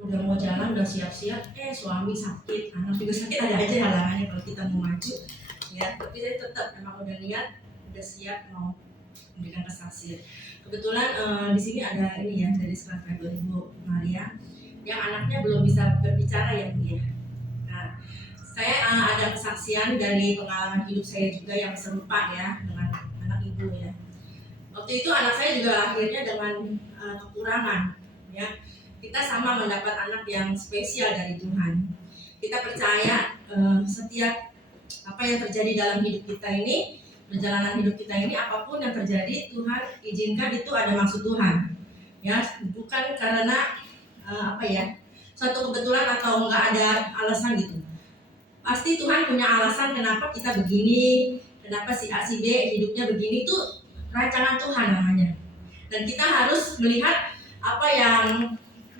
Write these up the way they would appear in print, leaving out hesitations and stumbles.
udah mau jalan, udah siap-siap, suami sakit, anak juga sakit, ada aja halangannya kalau kita mau maju ya. Tapi saya tetap emang udah niat, udah siap mau memberikan kesaksian. Kebetulan di sini ada ini ya, dari sekarang Ibu Maria yang anaknya belum bisa berbicara ya Bu ya. Nah, saya ada kesaksian dari pengalaman hidup saya juga yang serupa ya dengan anak Ibu ya. Waktu itu anak saya juga akhirnya dengan kekurangan ya. Kita sama mendapat anak yang spesial dari Tuhan. Kita percaya setiap apa yang terjadi dalam hidup kita ini, perjalanan hidup kita ini, apapun yang terjadi, Tuhan izinkan itu ada maksud Tuhan. Ya, bukan karena suatu kebetulan atau enggak ada alasan gitu. Pasti Tuhan punya alasan kenapa kita begini, kenapa si A si B hidupnya begini, itu rancangan Tuhan namanya. Dan kita harus melihat apa yang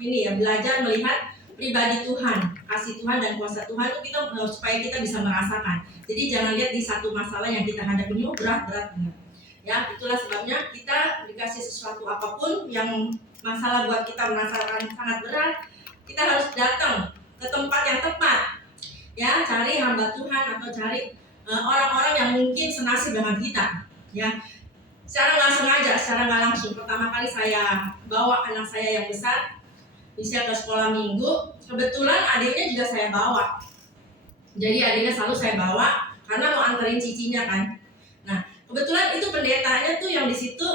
ini ya, belajar melihat pribadi Tuhan, kasih Tuhan dan kuasa Tuhan itu kita supaya kita bisa merasakan. Jadi jangan lihat di satu masalah yang kita hadapi ini berat banget. Ya, itulah sebabnya kita dikasih sesuatu apapun yang masalah buat kita merasakan sangat berat, kita harus datang ke tempat yang tepat. Ya, cari hamba Tuhan atau cari orang-orang yang mungkin senasib dengan kita. Ya, secara nggak sengaja, secara nggak langsung. Pertama kali saya bawa anak saya yang besar bisa ke sekolah minggu, kebetulan adiknya juga saya bawa. Jadi adiknya selalu saya bawa karena mau anterin cicinya kan. Nah, kebetulan itu pendetanya tuh yang di situ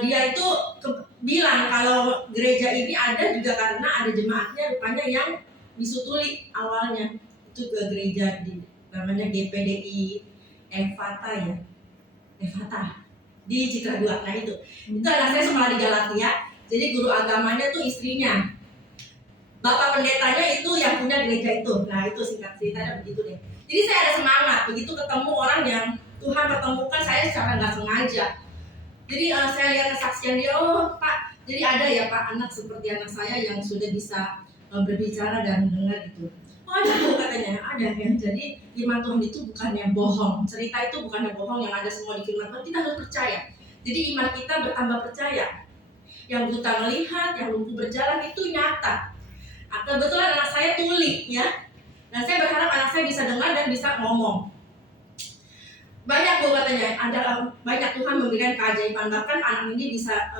dia itu bilang kalau gereja ini ada juga karena ada jemaatnya rupanya yang disutuli awalnya. Itu ke gereja namanya GPDI Evata ya. Evata di Citra 2. Nah itu anak saya sekolah di Galatia. Jadi guru agamanya tuh istrinya. Bapak pendetanya itu yang punya gereja itu. Nah itu singkat ceritanya begitu deh. Jadi saya ada semangat begitu ketemu orang yang Tuhan pertemukan saya secara nggak sengaja. Jadi saya lihat kesaksian dia, oh Pak, jadi ada ya Pak anak seperti anak saya yang sudah bisa berbicara dan mendengar gitu. Oh ada Bu katanya, ada ya. Jadi firman Tuhan itu bukan yang bohong, cerita itu bukan yang bohong yang ada semua di firman Tuhan. Kita harus percaya. Jadi iman kita bertambah percaya. Yang buta melihat, yang lumpuh berjalan itu nyata. Kebetulan anak saya tuli ya. Dan saya berharap anak saya bisa dengar dan bisa ngomong. Banyak Bu katanya, ada banyak Tuhan memberikan keajaiban. Bahkan anak ini bisa,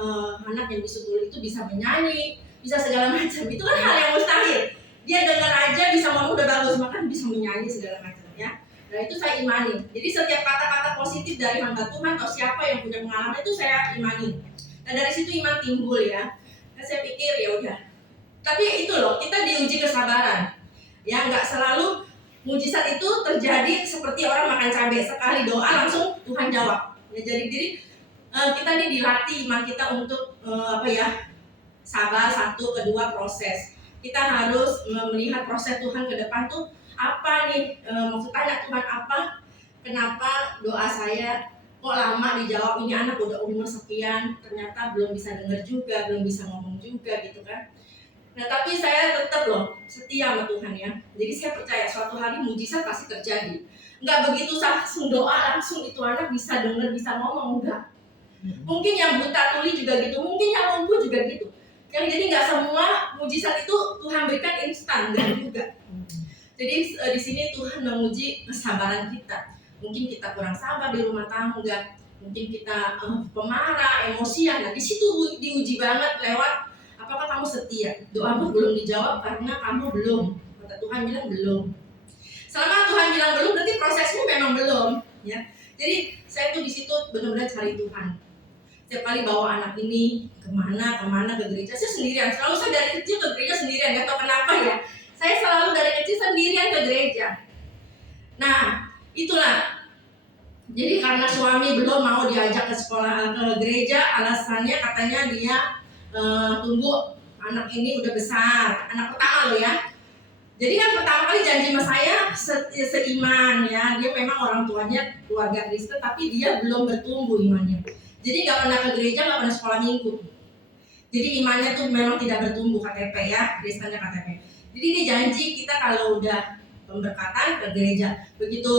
anak yang bisa tuli itu bisa menyanyi, bisa segala macam. Itu kan hal yang mustahil. Dia dengar aja bisa ngomong udah bagus, bahkan bisa menyanyi segala macam ya. Nah itu saya imani. Jadi setiap kata-kata positif dari hamba Tuhan atau siapa yang punya pengalaman itu saya imani. Nah dari situ iman timbul ya. Nah, saya pikir ya udah. Tapi itu loh, kita diuji kesabaran. Ya nggak selalu mujizat itu terjadi seperti orang makan cabai, sekali doa langsung Tuhan jawab. Ya, jadi kita ini dilatih iman kita untuk sabar, satu, kedua proses. Kita harus melihat proses Tuhan ke depan tuh apa nih, maksud tanya Tuhan apa, kenapa doa saya kok lama dijawab, ini anak udah umur sekian ternyata belum bisa dengar juga, belum bisa ngomong juga gitu kan. Nah tapi saya tetap loh setia sama Tuhan ya. Jadi saya percaya suatu hari mujizat pasti terjadi. Nggak begitu langsung doa langsung itu anak bisa dengar, bisa ngomong, enggak. Mungkin yang buta tuli juga gitu, mungkin yang lumpuh juga gitu. Yang jadi nggak semua mujizat itu Tuhan berikan instan, enggak juga. Jadi di sini Tuhan menguji kesabaran kita. Mungkin kita kurang sabar di rumah tangga, mungkin kita pemarah, emosian. Nah di situ diuji banget lewat apakah kamu setia. Doamu belum dijawab karena kamu belum. Kata Tuhan bilang belum. Selama Tuhan bilang belum, berarti prosesmu memang belum. Ya. Jadi saya tuh di situ benar-benar cari Tuhan. Setiap kali bawa anak ini kemana ke gereja, saya sendirian. Selalu saya dari kecil ke gereja sendirian. Gak tau kenapa ya. Saya selalu dari kecil sendirian ke gereja. Nah, itulah. Jadi karena suami belum mau diajak ke sekolah ke gereja, alasannya katanya dia tunggu anak ini udah besar, anak pertama loh ya. Jadi kan pertama kali janji sama saya seiman ya, dia memang orang tuanya keluarga Kristen tapi dia belum bertumbuh imannya. Jadi nggak pernah ke gereja, nggak pernah sekolah minggu. Jadi imannya tuh memang tidak bertumbuh, KTP ya, Kristennya KTP. Jadi dia janji kita kalau udah pemberkatan ke gereja, begitu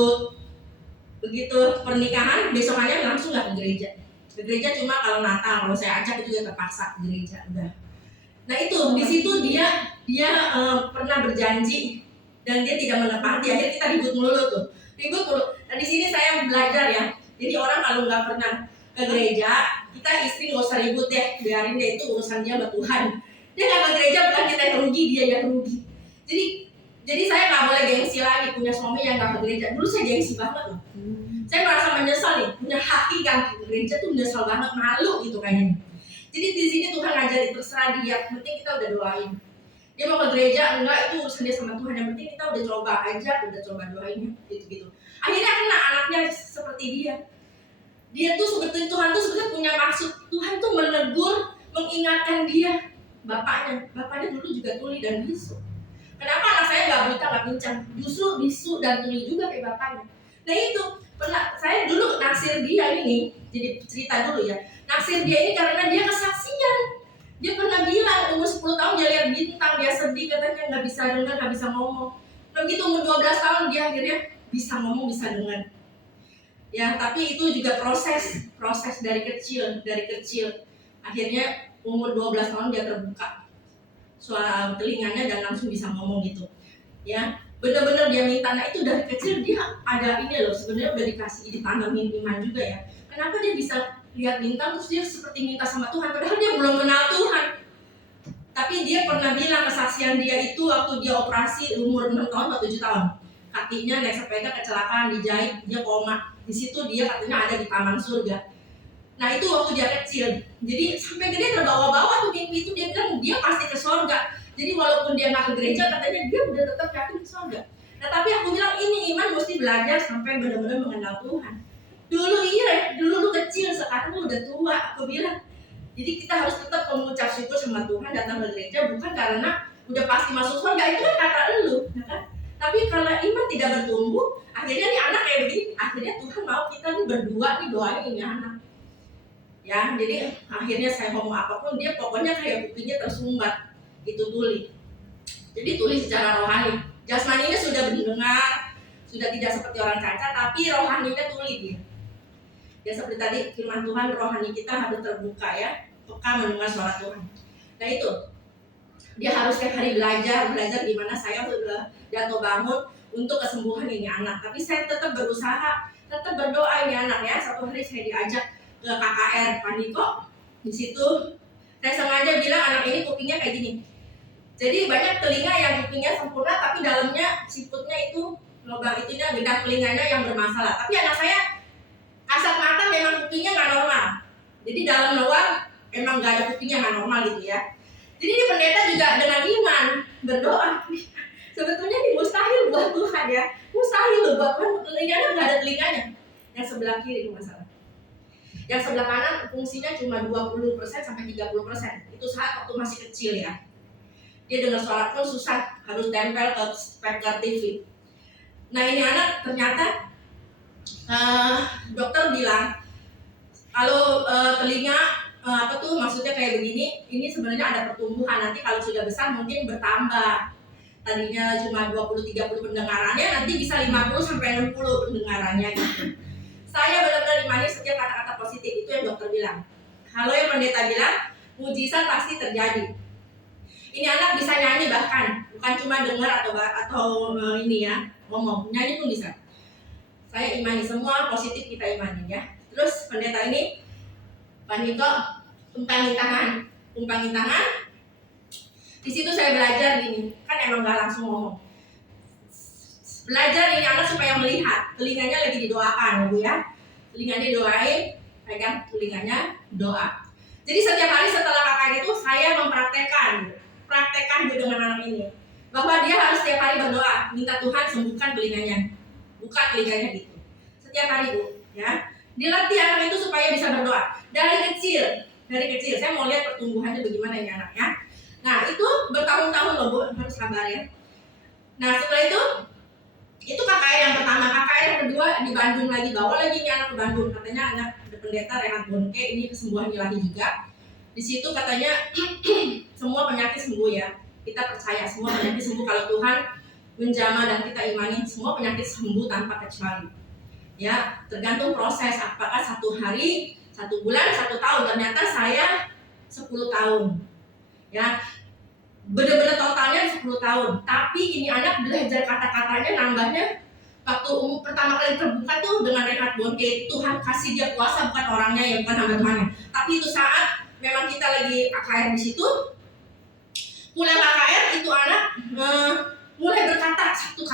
pernikahan besokannya langsung nggak ke gereja. Ke gereja cuma kalau Natal, kalau saya ajak itu ya terpaksa ke gereja udah. Nah itu di situ dia pernah berjanji dan dia tidak menepati. Akhirnya kita ribut mulu tuh, ribut mulu. Nah di sini saya belajar ya. Jadi orang kalau nggak pernah ke gereja, kita istri nggak usah ribut deh, biarin deh, itu urusan dia sama Tuhan. Dia nggak ke gereja bukan kita yang rugi, dia yang rugi. Jadi saya nggak boleh gengsi lagi punya suami yang nggak ke gereja. Dulu saya gengsi banget loh. Saya merasa menyesal nih, punya haki kan ke gereja tuh menyesal banget, malu gitu kayaknya. Jadi di sini Tuhan ngajarin terserah dia, penting kita udah doain. Dia mau ke gereja enggak, itu urusan dia sama Tuhan. Yang penting kita udah coba aja, udah coba doainnya gitu-gitu. Akhirnya kena anaknya seperti dia. Dia tuh sebetulnya Tuhan tuh sebetulnya punya maksud. Tuhan tuh menegur, mengingatkan dia. Bapaknya dulu juga tuli dan bisu. Kenapa anak saya nggak buta, nggak pincang? Justru bisu dan tuli juga kayak bapaknya. Nah itu pernah saya dulu naksir dia ini, jadi cerita dulu ya. Naksir dia ini karena dia kesaksian. Dia pernah bilang umur 10 tahun dia lihat bintang, dia sedih, katanya nggak bisa dengar, nggak bisa ngomong. Begitu umur 12 tahun dia akhirnya bisa ngomong, bisa dengar. Ya, tapi itu juga proses dari kecil. Akhirnya umur 12 tahun dia terbuka suara telinganya dan langsung bisa ngomong gitu. Ya, benar-benar dia minta. Nah itu dari kecil dia ada ini loh, sebenarnya udah dikasih ditanamin iman juga ya. Kenapa dia bisa lihat bintang terus dia seperti minta sama Tuhan, padahal dia belum kenal Tuhan. Tapi dia pernah bilang kesaksian dia itu waktu dia operasi umur 6 tahun atau 7 tahun. Kakinya naik sepeda kecelakaan, dijahit, dia koma. Di situ dia katanya ada di taman surga. Nah itu waktu dia kecil. Jadi sampai gede terbawa-bawa tuh mimpi itu, dia bilang dia pasti ke surga. Jadi walaupun dia nggak ke gereja, katanya dia udah tetap yakin ke surga. Nah tapi aku bilang ini iman mesti belajar sampai benar-benar mengenal Tuhan. Dulu lu kecil, sekarang lu udah tua, aku bilang. Jadi kita harus tetap mengucap syukur sama Tuhan, datang ke gereja bukan karena udah pasti masuk surga, itu kan kata lu, ya kan? Tapi kalau iman tidak bertumbuh, akhirnya nih anak kayak begini, akhirnya Tuhan mau kita nih berdua nih doain ini anak. Ya, jadi akhirnya saya ngomong apapun dia pokoknya kayak buktinya tersumbat, itu tuli. Jadi tuli secara rohani, jasmaninya sudah mendengar, sudah tidak seperti orang cacat, tapi rohaninya tuli dia. Ya seperti tadi firman Tuhan, rohani kita harus terbuka ya, peka mendengar suara Tuhan. Nah itu, dia harus tiap hari belajar gimana saya sudah jatuh bangun untuk kesembuhan ini anak. Tapi saya tetap berusaha, tetap berdoa ini anak ya. Satu hari saya diajak ke KKR Paniko, di situ saya sengaja bilang anak ini kupingnya kayak gini. Jadi banyak telinga yang kupingnya sempurna, tapi dalamnya siputnya itu lubang itunya, bedah telinganya yang bermasalah. Tapi anak saya kasat mata memang kupingnya nggak normal. Jadi dalam luar emang nggak ada kupingnya nggak normal gitu ya. Jadi ini pendeta juga dengan iman berdoa. Sebetulnya ini mustahil buat Tuhan ya, mustahil loh buat Tuhan, telinganya nggak ada telinganya. Yang sebelah kiri itu masalah. Yang sebelah kanan fungsinya cuma 20% sampai 30%. Itu saat waktu masih kecil ya. Dia dengar suara pun susah, harus tempel ke speaker TV. Nah ini anak ternyata dokter bilang kalau telinga maksudnya kayak begini, ini sebenarnya ada pertumbuhan, nanti kalau sudah besar mungkin bertambah. Tadinya cuma 20-30 pendengarannya, nanti bisa 50-60 pendengarannya gitu. Saya benar-benar imani setiap kata-kata positif, itu yang dokter bilang. Kalau yang pendeta bilang, mujizat pasti terjadi. Ini anak bisa nyanyi bahkan, bukan cuma dengar atau ini ya, ngomong, nyanyi pun bisa. Saya imani semua positif, kita imani ya. Terus pendeta ini, Paniko, tumpangin tangan. Di situ saya belajar gini, kan emang gak langsung ngomong. Belajar ini anak supaya melihat, telinganya lagi didoakan, Bu ya. Telinganya didoain, pegang telinganya, doa. Jadi setiap hari setelah KKR itu saya mempraktekkan dengan anak ini, bahwa dia harus setiap hari berdoa, minta Tuhan sembuhkan telinganya, buka telinganya gitu. Setiap hari Bu, ya. Dilatih anak itu supaya bisa berdoa dari kecil. Saya mau lihat pertumbuhannya bagaimana ini anak ya. Nah itu bertahun-tahun loh Bu, harus sabar ya. Nah setelah itu KKR yang pertama. KKR yang kedua di Bandung lagi, bawa lagi ini anak ke Bandung. Katanya anak pendeta Rehat Bonke, ini kesembuhan ilahi juga. Di situ katanya semua penyakit sembuh ya. Kita percaya semua penyakit sembuh kalau Tuhan menjamah dan kita imani, semua penyakit sembuh tanpa kecuali. Ya, tergantung proses, apakah 1 hari, 1 bulan, 1 tahun. Ternyata saya 10 tahun. Ya, benar-benar totalnya 10 tahun. Tapi ini anak belajar kata-katanya nambahnya waktu pertama kali terbuka tuh dengan Reinhard Bonnke. Tuhan kasih dia kuasa, bukan orangnya ya, bukan hamba Tuhannya. Tapi itu saat memang kita lagi AKR di situ, pulang AKR itu anak mulai berkata satu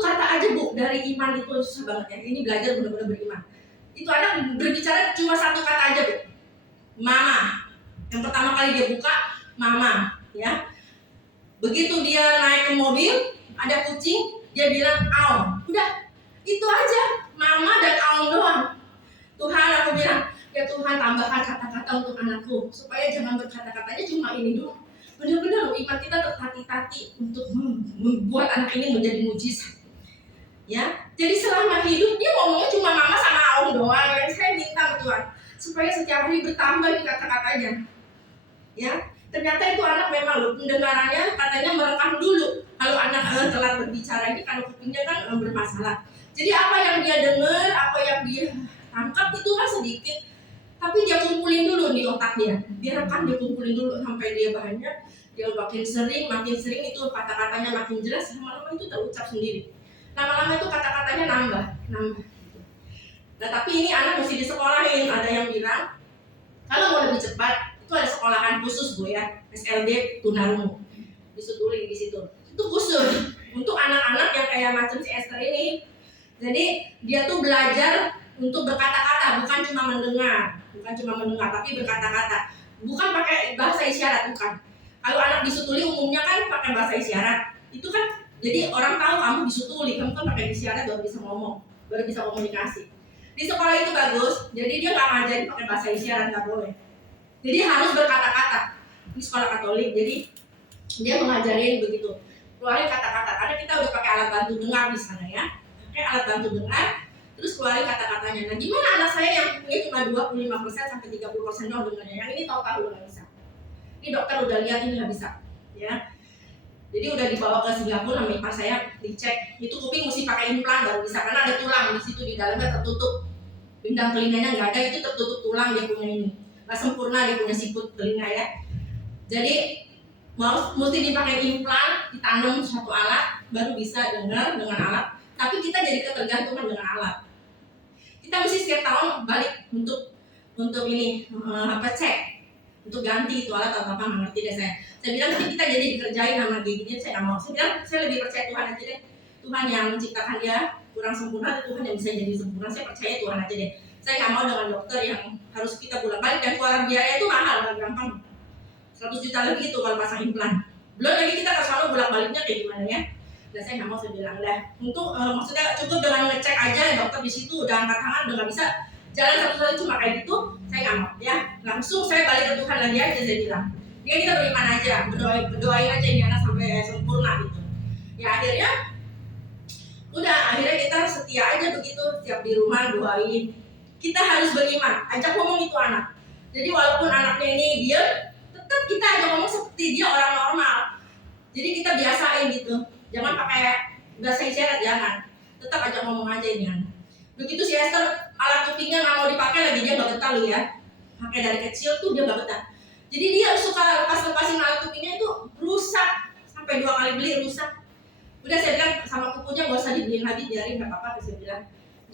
kata aja Bu, dari iman itu susah banget ya. Ini belajar benar-benar beriman. Itu anak berbicara cuma satu kata aja Bu, mama. Yang pertama kali dia buka, mama, ya. Begitu dia naik ke mobil, ada kucing, dia bilang aum. Udah, itu aja, mama dan aum doang. Tuhan, aku bilang, ya Tuhan tambahkan kata-kata untuk anakku, supaya jangan berkata-katanya cuma ini doang. Benar-benar loh, iman kita tertati-tati untuk membuat anak ini menjadi mujizat. Ya, jadi selama hidup dia ngomongnya cuma mama sama aum doang. Yang saya minta Tuhan, supaya setiap hari bertambah di kata-katanya. Ya, ternyata itu anak memang loh, pendengarannya katanya merekam dulu. Kalau anak telat berbicara ini, kalau kupingnya kan bermasalah. Jadi apa yang dia dengar, apa yang dia tangkap itu kan sedikit, tapi dia kumpulin dulu di otak dia rekam, dia kumpulin dulu sampai dia banyak. Dia makin sering itu kata-katanya makin jelas, lama-lama itu terucap sendiri. Lama-lama itu kata-katanya nambah. Nah, tapi ini anak mesti disekolahin. Ada yang bilang kalau mau lebih cepat itu ada sekolahan khusus Bu ya, SLD Tunarungu di Sutuli di situ. Itu khusus untuk anak-anak yang kayak macam si Esther ini. Jadi dia tuh belajar untuk berkata-kata, bukan cuma mendengar, tapi berkata-kata. Bukan pakai bahasa isyarat, bukan. Kalau anak di Sutuli umumnya kan pakai bahasa isyarat. Itu kan jadi orang tahu kamu di Sutuli, kamu kan pakai isyarat baru bisa ngomong, baru bisa komunikasi. Di sekolah itu bagus, jadi dia nggak ngajarin pakai bahasa isyarat, nggak boleh. Jadi harus berkata-kata di sekolah Katolik. Jadi dia mengajarin begitu, keluarin kata-kata. Karena kita udah pakai alat bantu dengar di sana ya, pakai alat bantu dengar, terus keluarin kata-katanya. Nah, gimana anak saya yang punya cuma 25% sampai 30% doang dengarnya? Yang ini tahu udah nggak bisa. Ini dokter udah lihat ini nggak bisa, ya. Jadi udah dibawa ke Singapura, sama ipar saya dicek, itu kuping mesti pakai implan baru bisa, karena ada tulang di situ, di dalamnya tertutup, bindang telinganya nggak ada, itu tertutup tulang dia punya ini. Nggak sempurna dia punya siput telinga ya. Jadi mesti dipakai implan, ditanam satu alat baru bisa dengar dengan alat. Tapi kita jadi ketergantungan dengan alat. Kita mesti setiap tahun balik untuk ini cek, untuk ganti itu alat atau apa, nggak ngerti deh saya. Saya bilang nanti kita jadi dikerjain sama giginya, saya nggak mau. Saya bilang saya lebih percaya Tuhan aja deh. Tuhan yang menciptakan dia kurang sempurna, Tuhan yang bisa jadi sempurna. Saya percaya Tuhan aja deh. Saya nggak mau dengan dokter yang harus kita bolak-balik, dan keluar biaya itu mahal, nggak gampang. 100 juta lebih itu kalau pasang implan. Belum lagi kita ke sana bolak-baliknya kayak gimana ya. Dan saya nggak mau, saya bilang dah. Untuk maksudnya cukup dengan ngecek aja, dokter di situ udah angkat tangan, udah nggak bisa jalan satu-satu cuma kayak gitu, saya nggak mau ya. Langsung saya balik ke Tuhan lagi aja, saya bilang. Ya kita beriman aja, berdoain aja ini anak sampai sempurna gitu. Ya akhirnya kita setia aja begitu, setiap di rumah doain. Kita harus beriman, ajak ngomong itu anak. Jadi walaupun anaknya ini diam, tetap kita ajak ngomong seperti dia orang normal. Jadi kita biasain gitu, jangan pakai bahasa isyarat, jangan. Tetap ajak ngomong aja ini anak. Begitu si Esther alat kupingnya nggak mau dipakai lagi, dia nggak betah loh ya. Pakai dari kecil tuh dia nggak betah. Jadi dia suka lepas-lepasin alat kupingnya itu rusak, sampai 2 kali beli rusak. Udah saya bilang sama kukunya nggak usah dibeliin lagi, biarin nggak apa-apa. Saya bilang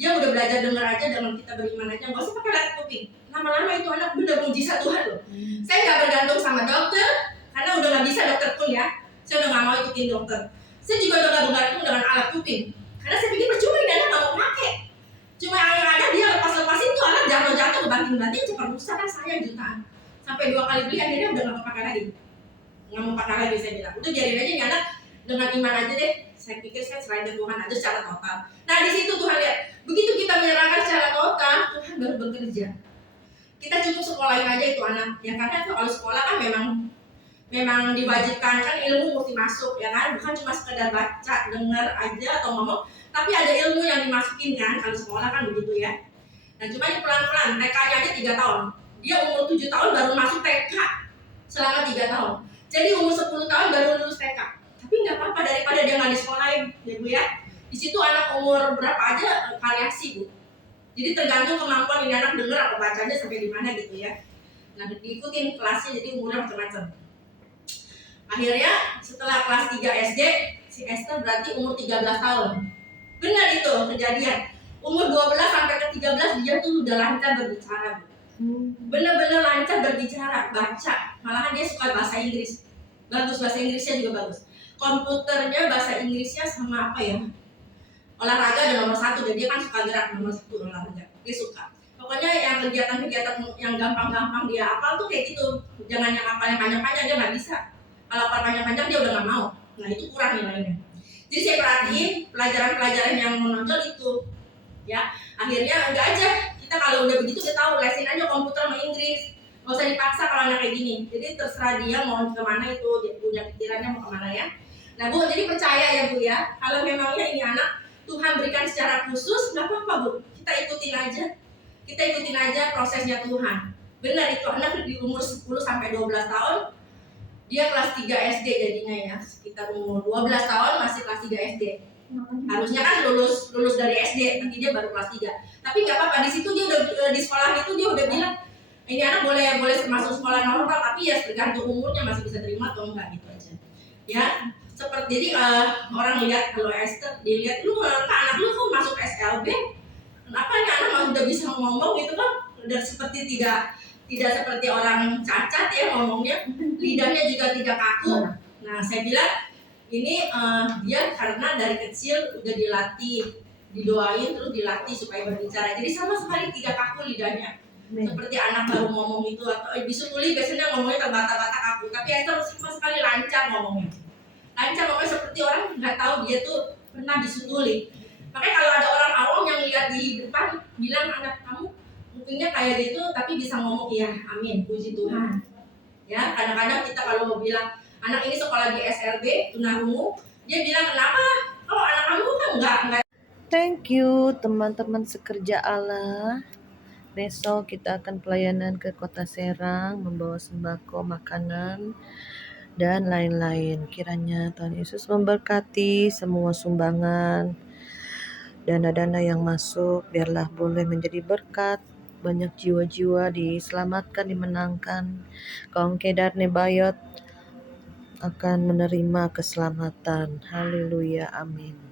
dia udah belajar dengar aja, dengan kita beriman aja, nggak usah pakai alat kuping. Lama-lama itu anak udah mujizat Tuhan loh. Saya nggak bergantung sama dokter, karena udah nggak bisa dokter pun ya. Saya udah nggak mau ikutin dokter. Saya juga udah nggak bergantung dengan alat kuping, karena saya pikir percuma ini anak nggak mau pakai. Cuma yang ada dia lepas-lepasin tuh anak jatuh-jatuh, banting-banting cepat rusak, kan sayang jutaan. Sampai 2 kali beli akhirnya udah nggak mau pakai lagi. Nggak mau pakai lagi, saya bilang. Udah biarin aja nih anak dengan iman aja deh. Saya pikir saya selain ke Tuhan aja secara total. Nah di situ Tuhan lihat, begitu kita menyerahkan secara total, Tuhan baru bekerja. Kita cukup sekolahin aja itu anak, ya karena kalau sekolah kan memang diwajibkan, kan ilmu mesti masuk ya kan, bukan cuma sekedar baca, dengar aja atau ngomong, tapi ada ilmu yang dimasukin kan, kalau sekolah kan begitu ya. Nah cuma ini pelan-pelan, TK-nya aja 3 tahun, dia umur 7 tahun baru masuk TK selama 3 tahun, jadi umur 10 tahun baru lulus TK. Tapi nggak apa-apa, daripada dia nggak disekolahin ya Bu ya. Di situ anak umur berapa aja variasi Bu. Jadi tergantung kemampuan ini anak dengar atau bacanya sampai di mana gitu ya. Nah diikutin kelasnya, jadi umurnya macam-macam. Akhirnya setelah kelas 3 SD, si Esther berarti umur 13 tahun. Benar itu kejadian. Umur 12 sampai ke 13 dia tuh udah lancar berbicara. Bener-bener lancar berbicara, baca. Malahan dia suka bahasa Inggris. Bagus, bahasa Inggrisnya juga bagus. Komputernya bahasa Inggrisnya sama apa ya? Olahraga ada nomor 1, jadi dia kan suka gerak, nomor 1 olahraga. Dia suka. Pokoknya yang kegiatan-kegiatan yang gampang-gampang dia hafal tuh kayak gitu. Jangan yang hafal yang panjang-panjang, dia nggak bisa. Kalau hafal panjang-panjang dia udah nggak mau. Nah itu kurang nilainya. Jadi saya perhatiin pelajaran-pelajaran yang menonjol itu, ya. Akhirnya enggak aja, kita kalau udah begitu kita tahu, lesin aja komputer sama Inggris, nggak usah dipaksa kalau anak kayak gini. Jadi terserah dia mau kemana, itu dia punya pikirannya mau kemana ya. Nah Bu, jadi percaya ya Bu ya, kalau memangnya ini anak Tuhan berikan secara khusus, nggak apa-apa Bu, kita ikutin aja. Kita ikutin aja prosesnya Tuhan. Benar itu anak di umur 10 sampai 12 tahun, dia kelas 3 SD jadinya ya, sekitar umur 12 tahun masih kelas 3 SD. Harusnya kan lulus dari SD, tapi dia baru kelas 3. Tapi nggak apa-apa, di situ dia udah di sekolah itu dia udah bilang, ini anak boleh masuk sekolah normal, tapi ya tergantung umurnya masih bisa terima atau enggak gitu aja. Ya, seperti jadi orang lihat kalau Esther dilihat, lu anak lu kok masuk SLB, kenapa nih anak udah bisa ngomong gitu kan, udah seperti tidak seperti orang cacat ya ngomongnya, lidahnya juga tidak kaku. Nah saya bilang ini dia karena dari kecil udah dilatih, didoain terus dilatih supaya berbicara, jadi sama sekali tidak kaku lidahnya. Seperti anak baru ngomong itu, atau bisu tuli biasanya ngomongnya terbata-bata kaku, tapi Esther sama sekali lancar ngomongnya. Lancar ngomongnya seperti orang nggak tahu dia tuh pernah bisu tuli. Makanya kalau ada orang awam yang lihat di depan bilang anak kamu mungkinnya kayak gitu tapi bisa ngomong, iya amin puji Tuhan. Ya kadang-kadang kita kalau mau bilang anak ini sekolah di SLB tunarungu, dia bilang kenapa kalau anak kamu kan enggak. Thank you teman-teman sekerja Allah. Besok kita akan pelayanan ke Kota Serang, membawa sembako, makanan, dan lain-lain. Kiranya Tuhan Yesus memberkati semua sumbangan, dana-dana yang masuk, biarlah boleh menjadi berkat. Banyak jiwa-jiwa diselamatkan, dimenangkan. Kaum Kedar Nebayot akan menerima keselamatan. Haleluya, amin.